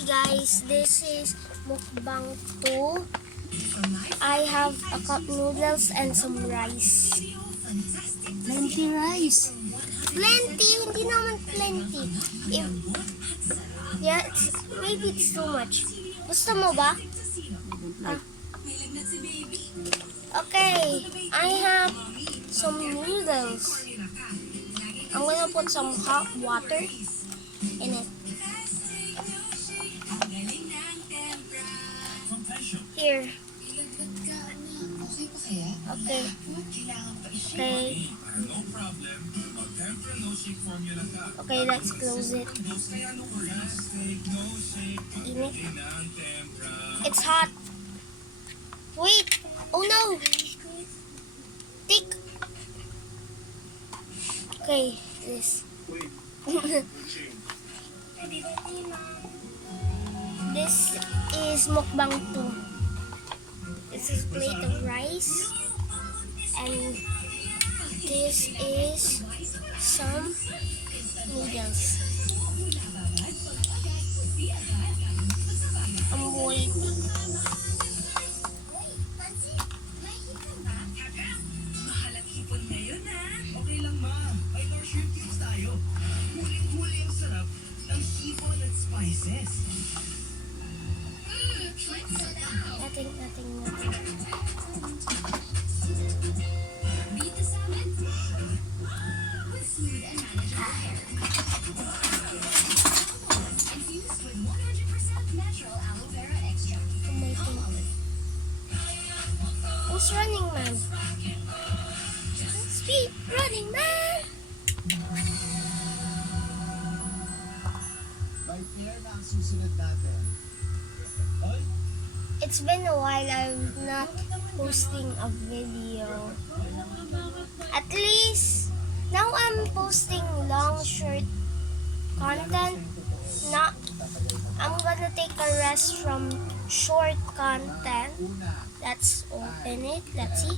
Hi guys, this is mukbang 2. I have a cup noodles and some rice. Plenty rice. Plenty, hindi naman plenty. Maybe it's too much. Gusto mo ba? Okay, I have some noodles. I'm gonna put some hot water in it. Here. Okay. Okay, let's close it. Init. It's hot. Wait. Oh no. Tick. Okay, this. This is mukbang 2. This is plate of rice. And this is some noodles. I'm waiting. Okay lang ma, ay no shrimp cubes tayo. Huling-huli yung sarap ng seafood at spices. Nothing. Beat the salmon with smooth and manageable hair. Infused with 100% natural aloe vera extract. I'm waiting. Who's running man? Speed running man! By pair na ang susunod natin. Oy, It's been a while I'm not posting a video. At least now I'm posting long short content. I'm gonna take a rest from short content. Let's open it. Let's see.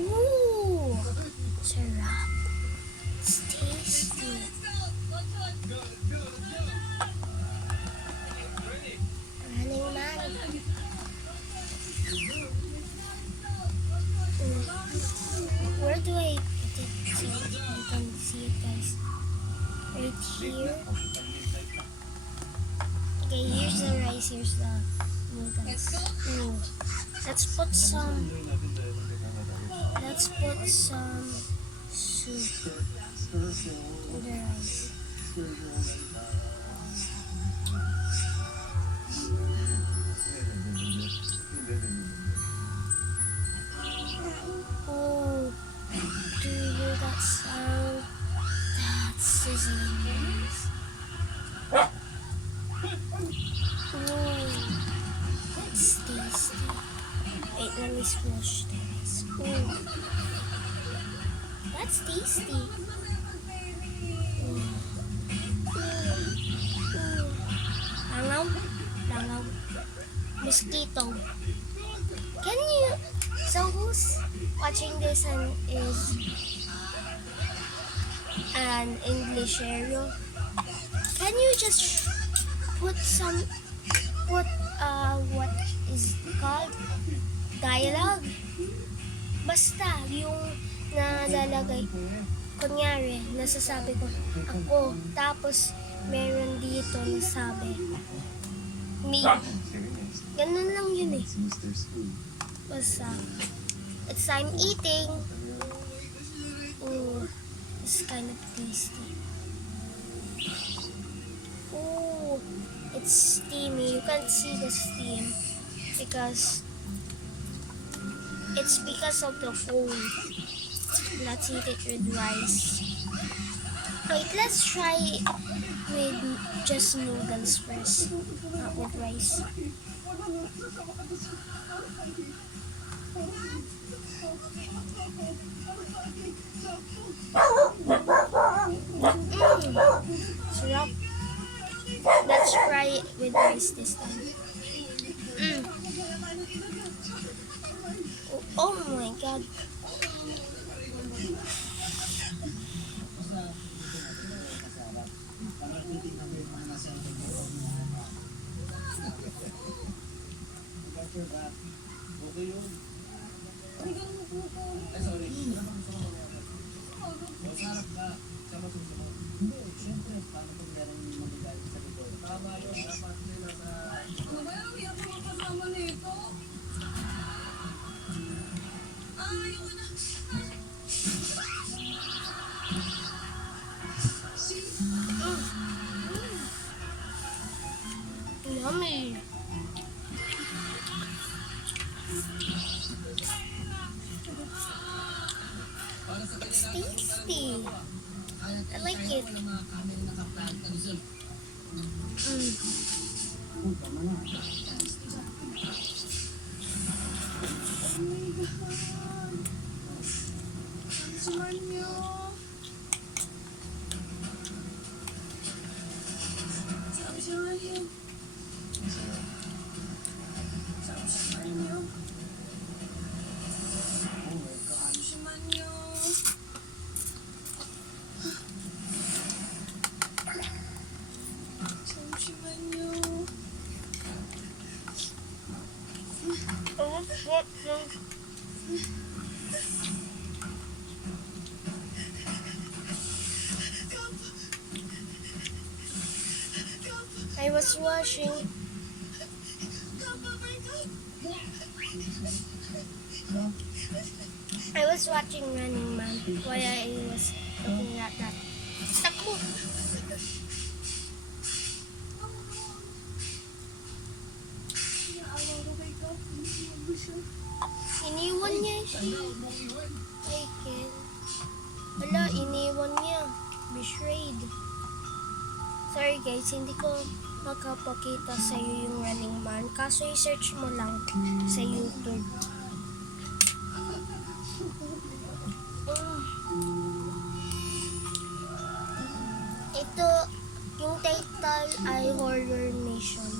Ooh, sarap. It's tasty. Running man. Where do I put it so you can see it, guys? Right here. Okay, here's the rice, here's the noodles. Ooh. Let's put some soup in the rice. Oh, do you hear that sound? That's sizzling noise. Ooh, it's tasty. Wait, let me smash the rice. Ooh, that's tasty. Ooh. Langaw. Mosquito. Can you? So who's watching this and is an English area? Can you just put what is called dialogue? Basta yung nalalagay. Kunyari, nasasabi ko ako, tapos meron dito nasabi me. Ganun lang yun eh. Basta, it's I'm eating. Ooh, it's kind of tasty. Ooh, it's steamy. You can't see the steam because it's because of the foam. Let's eat it with rice. Wait, let's try it with just noodles first, not with rice. Sarap. Let's try it with rice this time. Oh my god. after that, okay yun. Ay, sorry. Masarap ka. Sa masusunod. Hindi, syempre, paano pag meron magigalit sa likod? Tama yun, dapat nila sa... Ano ba yan? Hindi ako makasama nito. Ayoko na. Yummy. It's tasty. I like it. I was watching. I was watching Running Man while I was looking at that. Takbo! Iniwan niya siya. Ay, Ken. Wala, iniwan niya. Betrayed. Sorry guys, hindi ko makapakita sa iyo yung Running Man. Kaso i-search mo lang sa YouTube. Ito, yung title ay Horror Nation.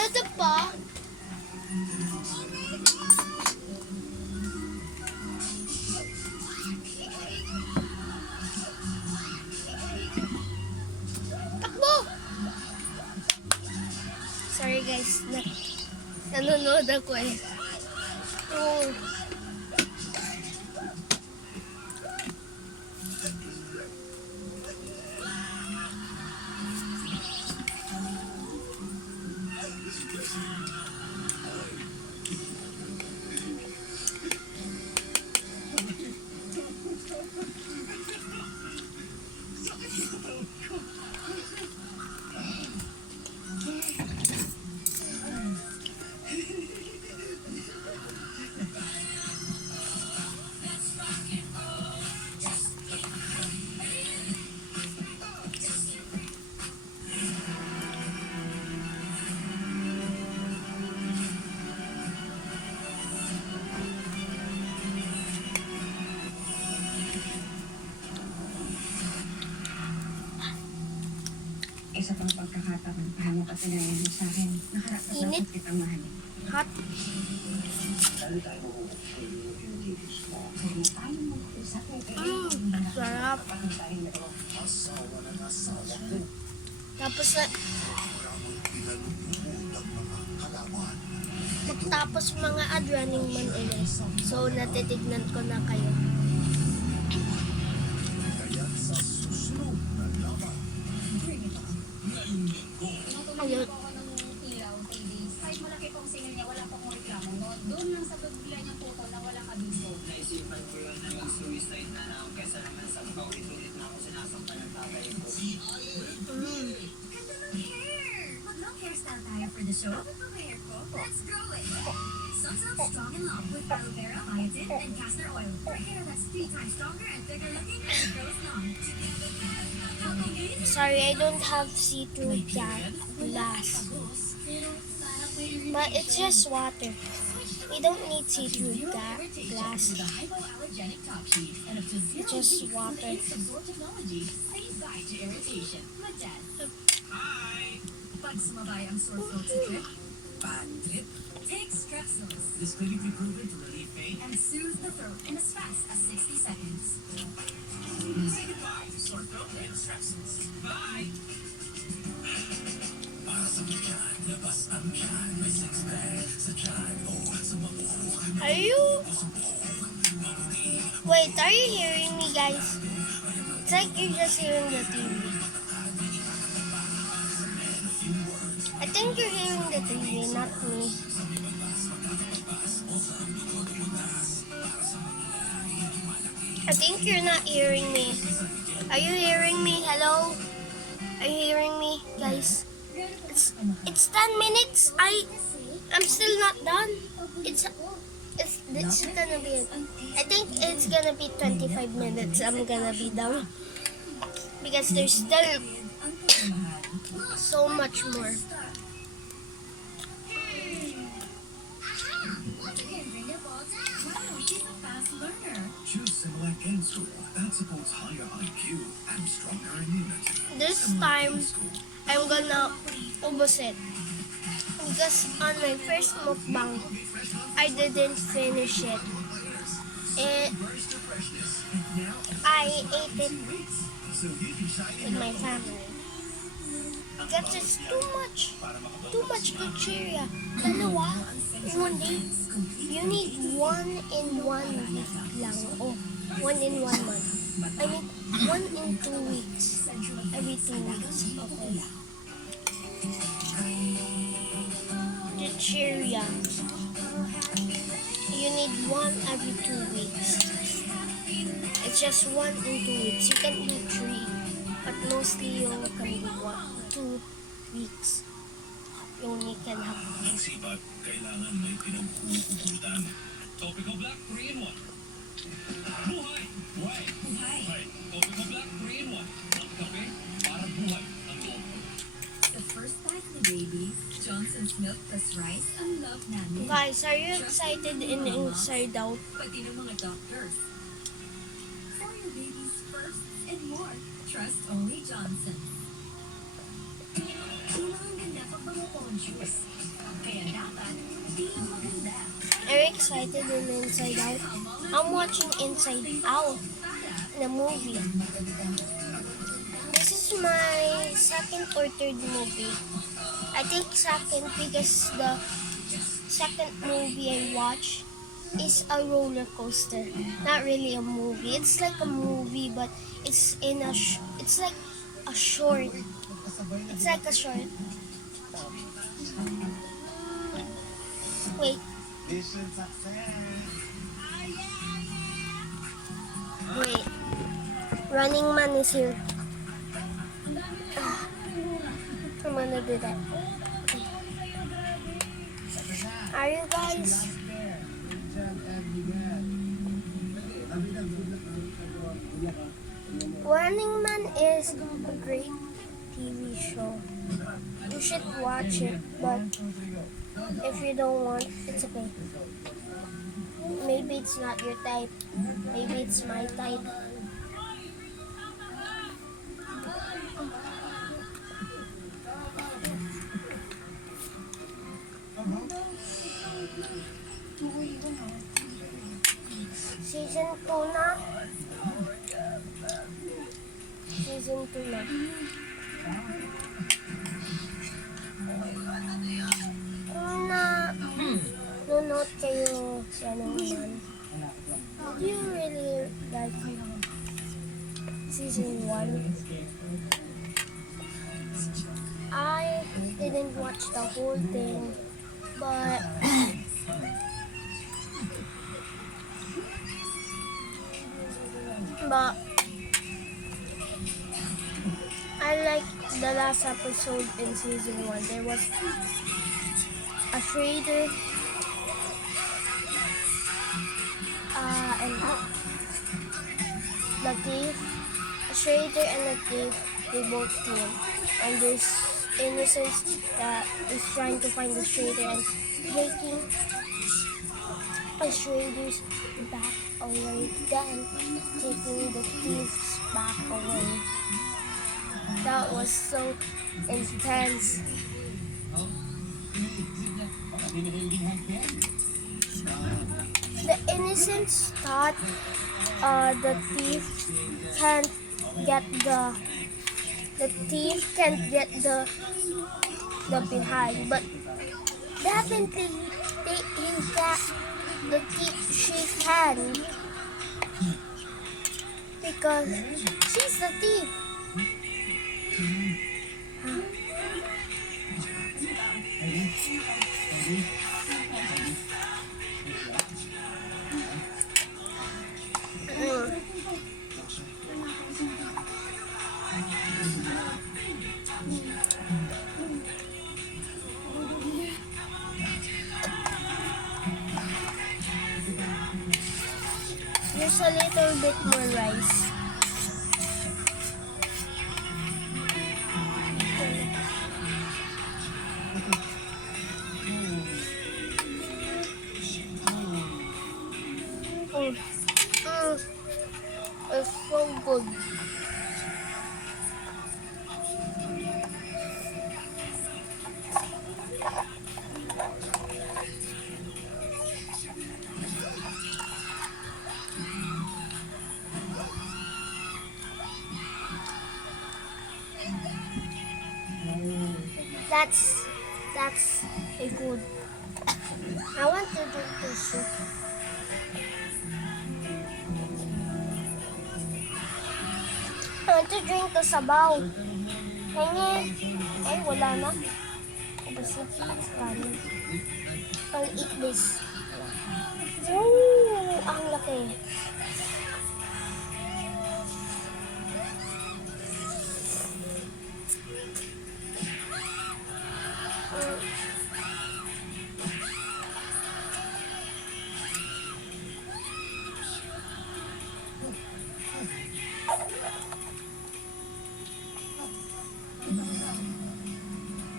Ano pa? Takbo! Sorry guys, nanonood ako eh. Oh. Isa pang pagkakataon, paano ka pinayaan mo sa akin? Nakarapat na Init. kitang mahalin. Hot. Kaya tayo mag-usap eh. Sarap. Tapos na, magtapos mga ad Running Man ulit. So, natitignan ko na kayo. Ayun. Ako ng ilaw, ladies. Kahit malaki pong singer niya, wala pong reklamo noon. Doon lang sa bigla niyang puto na walang abiso. Naisipan ko yun na mag-suicide na lang kaysa naman sa paulit-ulit na ako sinasaktan ng tatay ko. Ganda ng hair! Mag-long hairstyle tayo for the show. Ano ba hair ko? Let's grow it! Sunsilk Strong and Long with aloe vera, biotin, and castor oil. For hair that's 3 times stronger and bigger looking and grows long. Sorry, I don't have see-through glass. But it's just water. We don't need seafood glass. With a hypoallergenic top sheet and up to 0 Just weeks water. of absorb technology, say bye to irritation. Madad. Hi! Pag sumabay ang sore throat sa trip, Bad trip. take Strepsils This clinically proven to relieve pain. and soothe the throat in as fast as 60 seconds. Say goodbye to sore throat and strepsils. Bye! Para sa tiyan, labas ang tiyan. May six-pack sa tiyan. Sa mabuhay. Are you? Wait, are you hearing me, guys? It's like you're just hearing the TV. I think you're hearing the TV, not me. I think you're not hearing me. Are you hearing me? Hello? Are you hearing me, guys? It's 10 minutes. I'm still not done. It's gonna be. I think it's gonna be 25 minutes. I'm gonna be done because there's still so much more. Wow, she's a fast learner. Choose Similac N-School. That supports higher IQ and stronger immunity. This time, I'm gonna ubos it because on my first mukbang, I didn't finish it. I ate it with my family because it's too much kuchirya. Dalawa in one day. You need 1 in 1 week lang. Oh, 1 in 1 month. I mean, 1 in 2 weeks. Every 2 weeks. Okay. Kuchirya. You need 1 every 2 weeks. It's just 1 in 2 weeks. You can do 3, but mostly you can do 2 weeks. You only can have. Ang sipag, kailangan may pinaghuhugutan. Topical Black 3-in-1. Buhay! Buhay! Buhay! Topical Black 3-in-1. Ang kape para buhay ang loob. The first pack ni baby, Johnson's Milk plus rice, ang love namin. Guys, are you excited in Inside Out? Pati ng mga doctors. For your baby's first and more, trust only Johnson. Ang ganda pag conscious. Kaya dapat, di yung maganda. Are you excited in Inside Out? I'm watching Inside Out, the movie. This is my second or third movie. I think second because the second movie I watched is a roller coaster. Not really a movie. It's like a movie, but it's in a. It's like a short. It's like a short. Wait. Wait. Running Man is here. I'm gonna do that. Okay. Are you guys? Running Man is a great TV show. You should watch it, but if you don't want, it's okay. Maybe it's not your type. Maybe it's my type. Season 2 na. Season 2 na. Kung nanonood kayo sa naman, do you really like season 1? I didn't watch the whole thing, but I like the last episode in season 1. There was a trader and the thief. A trader and a thief, they both team. And there's innocents that is trying to find the trader and persuaders back away, then taking the thieves back away. That was so intense. The innocents thought the thief can't get the behind, but definitely she can, because she's the thief. There's a little bit more rice. It's so good. That's a good. I want to drink this soup. I want to drink the sabaw. Ay, wala na. Ubus na. Kanin. I'll eat this. Ooh, ang laki.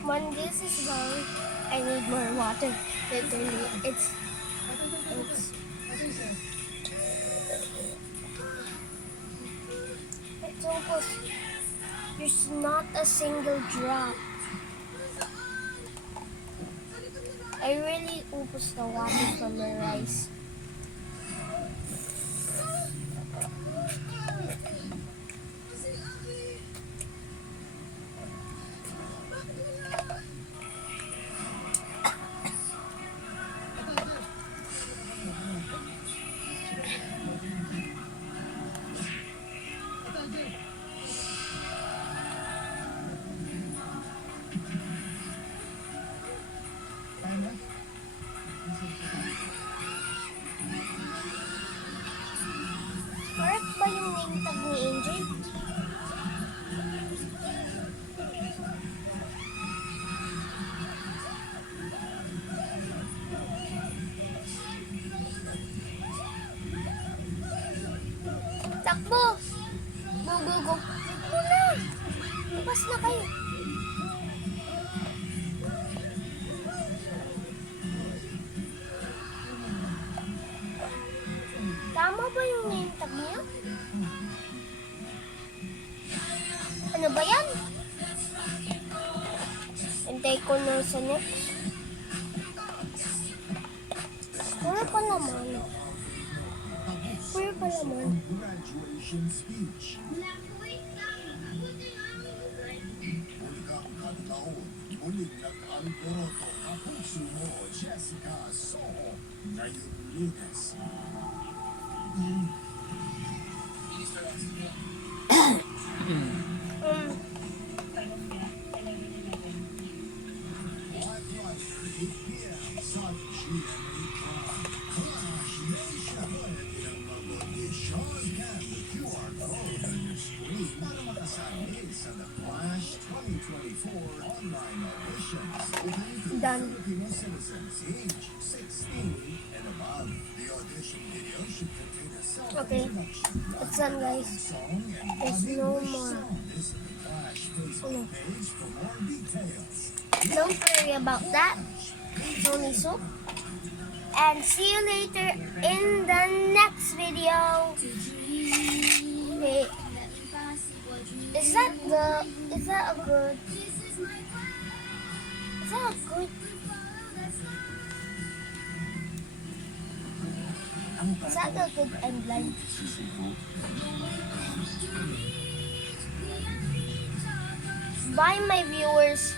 When this is done, I need more water. Literally, it's almost, there's not a single drop. I really almost the water from my rice. Correct ba yung name tag ni Angel? Takbo! Go, go, go. Muna! Labas na kayo. Tama ba yung name tag niya? Ano ba yan? Hintay ko na sa next. Puro pa naman. Puro pa naman. Graduation speech. Muling nag-alboroto kapuso mo, Jessica Soho. Ngayon Lunes. Live Friday, 8 p.m. sa GMA Prime. Flash Nation. Pwede ang mag-audition. Scan the QR code on your screen para makasali sa The Flash 2024 online auditions. Open to Done. Filipino citizens age 16 and above. The audition video should contain a Okay. self-introduction, It's done, guys. song, and There's body no wish more. song. Visit the Flash Facebook page for more details. Don't worry about that. It's only soup. And see you later in the next video. Wait, is that a good? Is that a good? Is that a good end line? Bye, my viewers.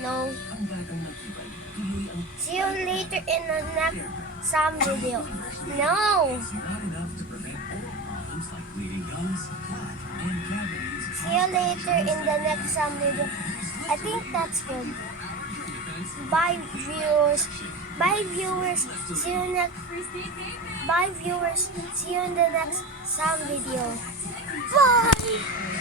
No. See you later in the next Sam video. No. See you later in the next Sam video. I think that's good. Bye, viewers. Bye, viewers. See you next. Bye, viewers. See you in the next Sam video. Bye.